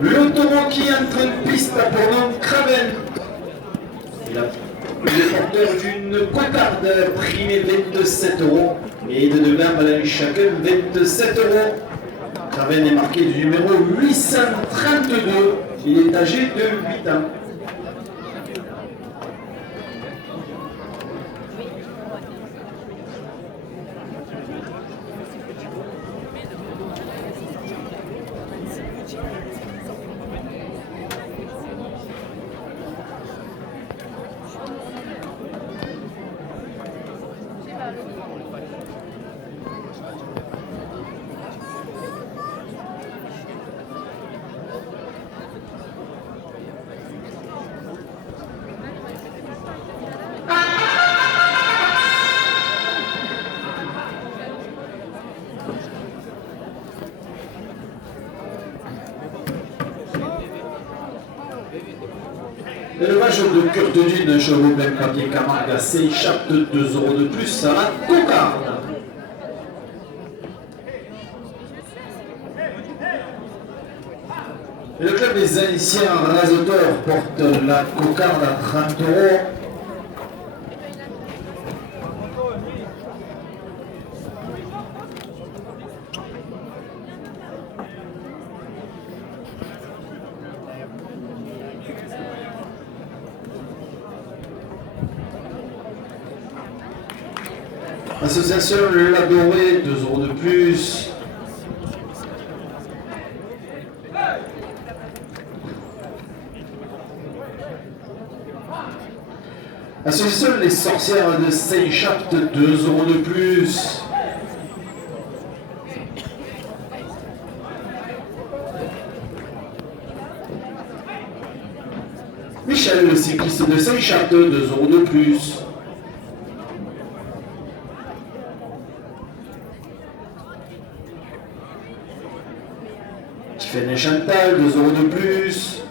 Le taureau qui entre en piste a pour nom Craven. Il est porteur d'une cocarde primée 27 € et de 2 à chacun 27 €. Craven est marqué du numéro 832. Il est âgé de 8 ans. L'élevage de Kurt Dune, chevaux même papier Camargue, s'échappe de 2 € de plus à la cocarde. Et le club des Haïtiens Razoteurs porte la cocarde à 30 €. Association La Dorée, 2 € de plus. Association Les Sorcières de Saint-Chapt, 2 € de plus. Michel, le cycliste de Saint-Chapt, 2 € de plus. Tiffany Chantal, 2 € de plus.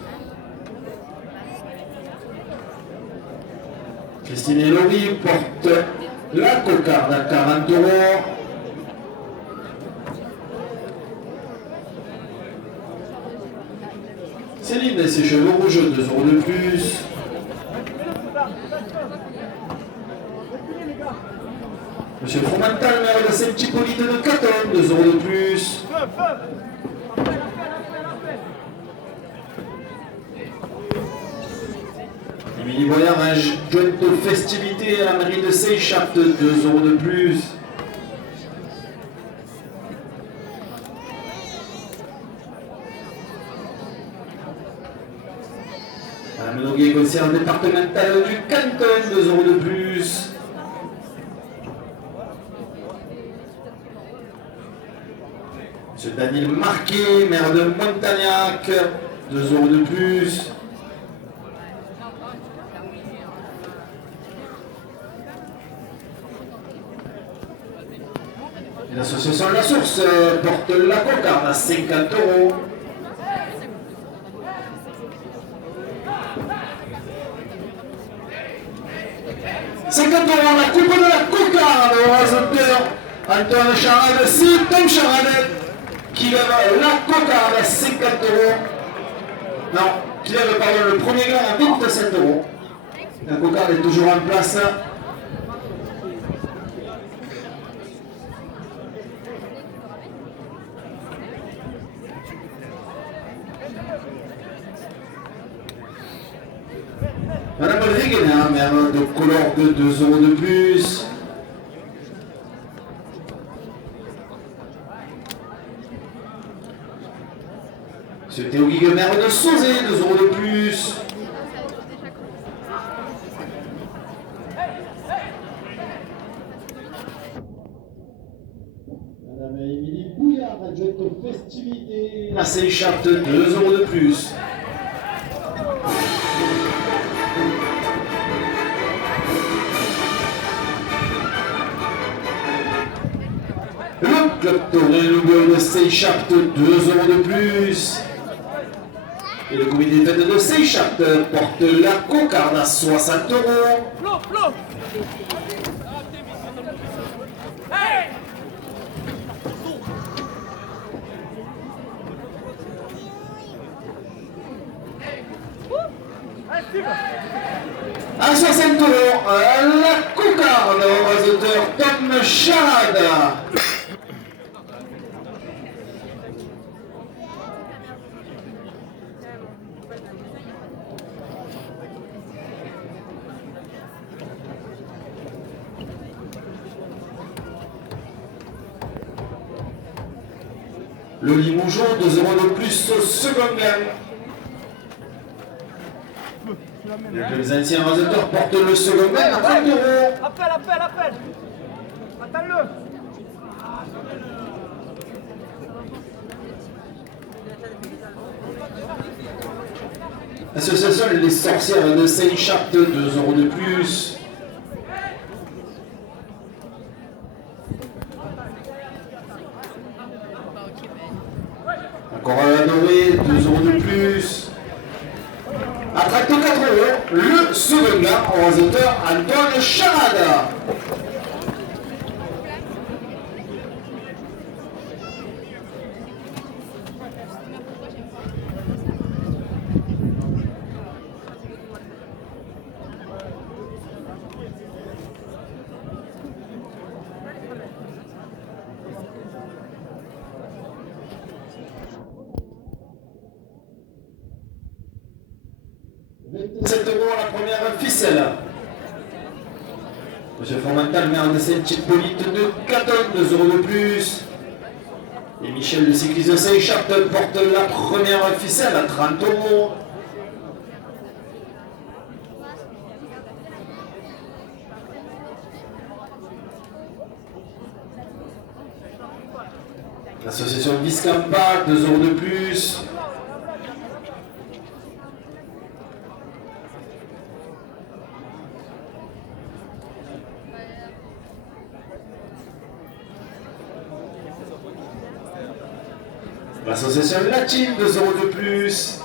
Christine et Laurie portent la cocarde à 40 €. Céline et ses cheveux rouges, 2 € de plus. Monsieur Fromental, maire de Saint-Hippolyte de Caton, 2 € de plus. Émilie Boyard, jointe aux festivités à la mairie de Saint-Chapt, 2 € de plus. Madame Noguet, conseillère départementale du canton, 2 € de plus. Monsieur Daniel Marquet, maire de Montagnac, 2 € de plus. L'association La Source porte la cocarde à 50 €. La coupe de la cocarde au rasoteur Antoine Charade, c'est Tom Charade qui lève la cocarde à 50 €. Non, qui lève pardon, le premier gars à 27 €. La cocarde est toujours en place. Madame Reguena, mère de couleur de 2 € de plus. Monsieur Théo Guigues, maire de Sauzé, 2 € de plus. Madame Émilie Bouillard, adjointe aux festivités. La Saint-Chapt, 2 € de plus. Le club tauré Loup de Saint-Chapt, 2 € de plus. Et le comité de fête de Saint-Chapt porte la cocarde à 60 €. À 60 euros, la cocarde au réseauteur Tom Charade. Le Limoujon, 2 euros de plus au second gamme. Les anciens réseauteurs portent le second gamme à 30 euros. Appel. Attends-le. Association Les Sorcières de Saint-Chapt, 2 euros de plus. Encore à la dorée, 2 euros de plus. À 34 euros, le second gamme au réseauteur Antoine Charade. €27 la première ficelle. Monsieur Formental, maire de Saint-Hippolyte de Caton, 2 euros de plus. Et Michel de cycliste de Saint-Chapt porte la première ficelle à 30 euros. L'association Viscampa, 2 euros de plus. L'association Latine, 2 euros de plus.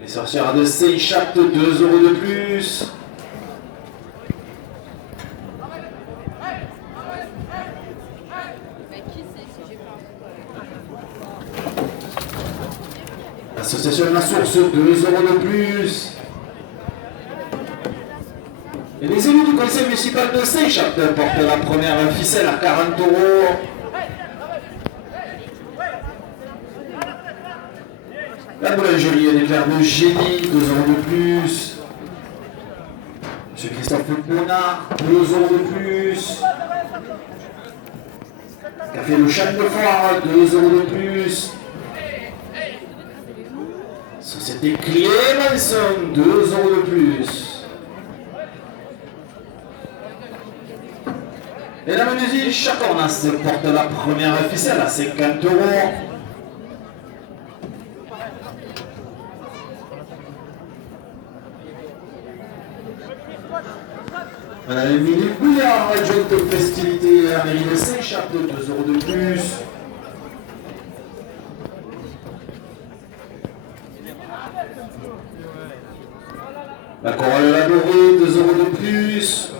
Les sorcières de Saint-Chapt, 2 euros de plus. L'association La Source, 2 euros de plus. Et les élus du conseil municipal de Saint-Chapt portent la première ficelle à 40 euros. La boulangerie et l'éclair de génie, 2 euros de plus. Monsieur Christophe Bonnard, 2 euros de plus. Café Le Château de Foire, 2 euros de plus. Société Clémenson, 2 euros de plus. Et la menuiserie Chacornas porte la première ficelle à 50 euros. Madame Émilie Bouillard, adjointe aux festivités à la mairie de Saint-Chapt, 2 euros de plus. La Chorale Laborée, 2 euros de plus.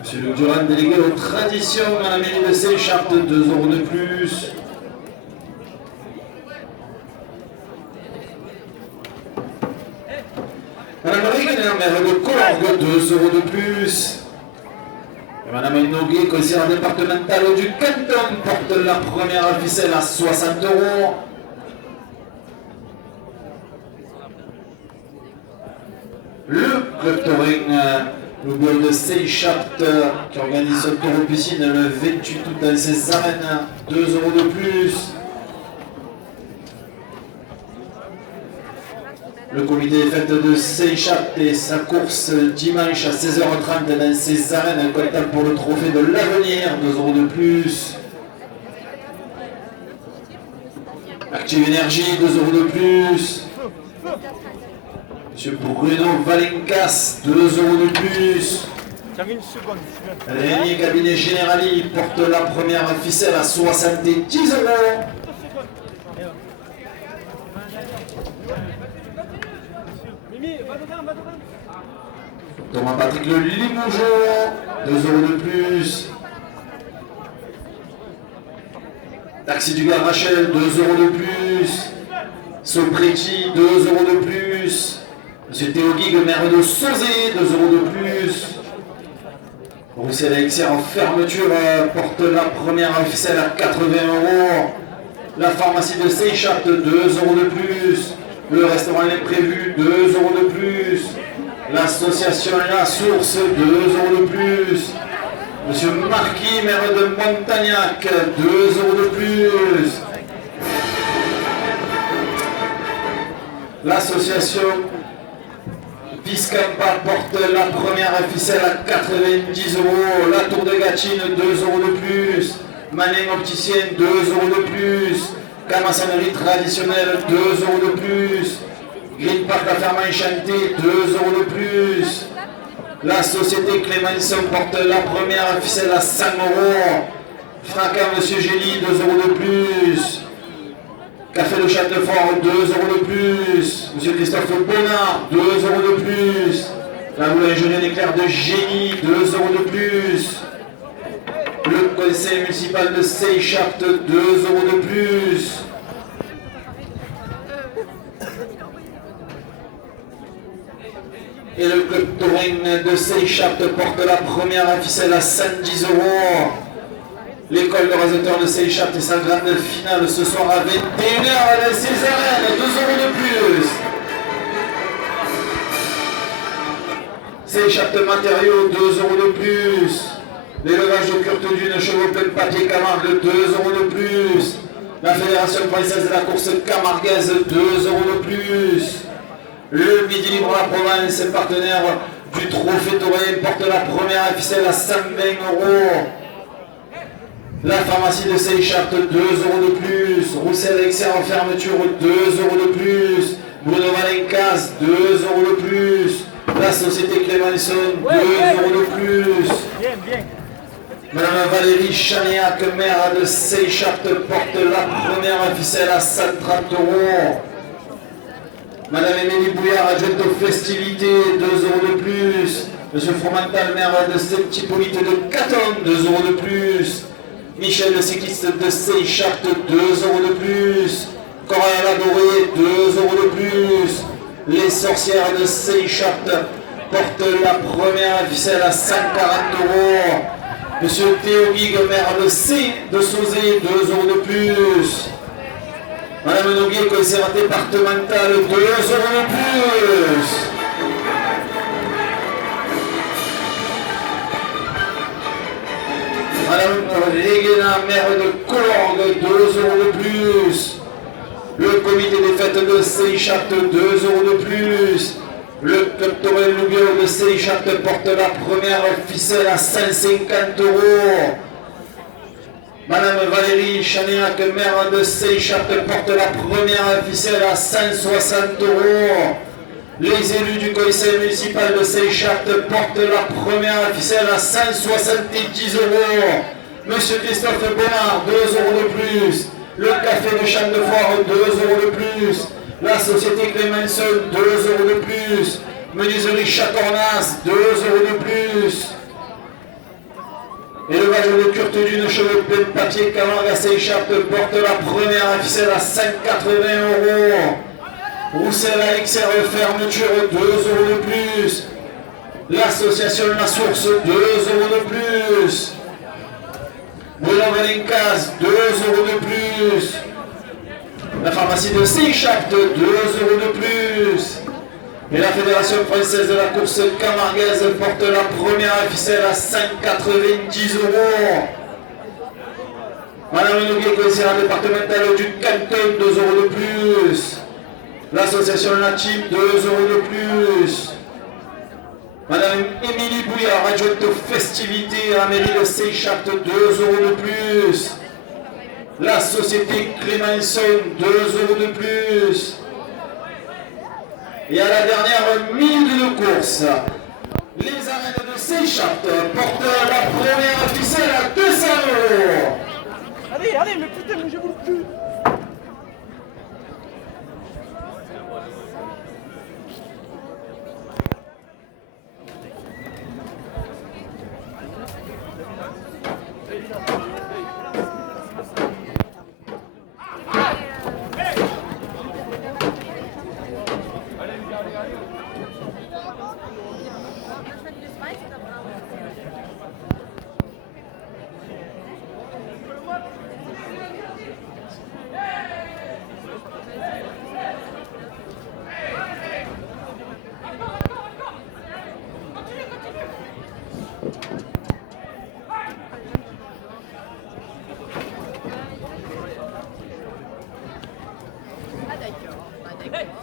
Monsieur Luc Durand, délégué aux traditions à la mairie de Saint-Chapt, 2 euros de plus. Madame Reguener, maire de Colorgue, 2 euros de plus. Et Madame Noguet, conseillère départementale du canton, porte la première ficelle à 60 euros. Le club taurin, le bois de Saint-Chapt, qui organise son tour aux piscines le 28 août dans ses arènes, 2 euros de plus. Le comité des fêtes de Saint-Chapt et sa course dimanche à 16h30 dans ses arènes comptable pour le trophée de l'avenir, 2 euros de plus. Active Énergie, 2 euros de plus. Monsieur Bruno Valencas, 2 euros de plus. Régnier Cabinet Générali porte la première ficelle à 70 euros. Thomas Patrick Le Limougeau, 2 € de plus. Taxi du Gars Rachel, 2 € de plus. Sopreti, 2 € de plus. Monsieur Théo Guigue, maire de Sauzé, 2 € de plus. Roussel Alexia en fermeture porte la première officielle à 80 €. La pharmacie de Seychat, 2 € de plus. Le restaurant Les Prévus, 2 € de plus. L'association La Source, 2 € de plus. Monsieur Marquis, maire de Montagnac, 2 € de plus. L'association Viscampa porte la première ficelle à 90 €. La Tour de Gatine, 2 € de plus. Manin Opticienne, 2 € de plus. Camaçonnerie traditionnelle, 2 € de plus. Green Park à Fermat Enchanté, 2 € de plus. La société Clémenceau porte la première ficelle à 5 €. Fracas Monsieur Gély, 2 € de plus. Café de Châtefort, 2 € de plus. Monsieur Christophe Bonnard, 2 € de plus. La boulangerie éclair de Génie, 2 € de plus. Le conseil municipal de Seychat, 2 € de plus. Et le club touring de Seychat porte la première ficelle à 110 €. L'école de réseauteur de Seychat et sa grande finale ce soir à 21 h à la Césarène, 2 € de plus. Seychat Matériaux, 2 € de plus. L'élevage de Curte d'une chevaux plein de papier Camargue, 2 € de plus. La Fédération française de la course camarguaise, 2 € de plus. Le Midi Libre la Provence, partenaire du Trophée Tauré, porte la première ficelle à 120 €. La pharmacie de Seychat, 2 € de plus. Roussel Alexia en fermeture, 2 € de plus. Bruno Valencas, 2 € de plus. La société Clémenceau, 2 € de plus. Madame Valérie Chanéac, maire de Seychat, porte la première ficelle à 130 €. Madame Émilie Bouillard, adjointe aux festivités, 2 € de plus. Monsieur Fromental, maire de Saint-Hippolyte de Caton, 2 € de plus. Michel, le cycliste de Seychat, 2 € de plus. Coralie Ladoré, 2 € de plus. Les sorcières de Seychat portent la première ficelle à 140 €. Monsieur Théo Guigue, maire de Sauzé, 2 € de plus. Madame Noguier, conseillère départementale, 2 € de plus. Madame Réguena, maire de Colorgue, 2 € de plus. Le comité des fêtes de Seychat, 2 € de plus. Le club Torel Loubiot de Seychat porte la première ficelle à 150 €. Madame Valérie Chanéac, maire de Seychat, porte la première ficelle à 160 €. Les élus du conseil municipal de Seychat portent la première ficelle à 170 €. Monsieur Christophe Bonnard, 2 € de plus. Le café de Chantefort, 2 € de plus. La société Clémenceau, 2 € de plus. Menuiserie Chacornas, 2 € de plus. Élevage de Curte d'une cheveux plein de papier Camargue à Seychat porte la première ficelle à 180 €. Roussel Alexia, fermeture, 2 € de plus. L'association La Source, 2 € de plus. Bruno Valencas, 2 € de plus. La pharmacie de Seychat, 2 € de plus. Et la Fédération française de la course camarguaise porte la première ficelle à 190 €. Madame Noguier, conseillère départementale du canton, 2 € de plus. L'association La Team, 2 € de plus. Madame Émilie Bouillard, adjointe aux festivités à la mairie de Seychat, 2 € de plus. La société Clémenceau, 2 € de plus. Et à la dernière minute de course, les arènes de Seychat portent la première ficelle à 200 €. Allez, allez, mais putain, bougez-vous le cul. Ah d'accord, ah d'accord.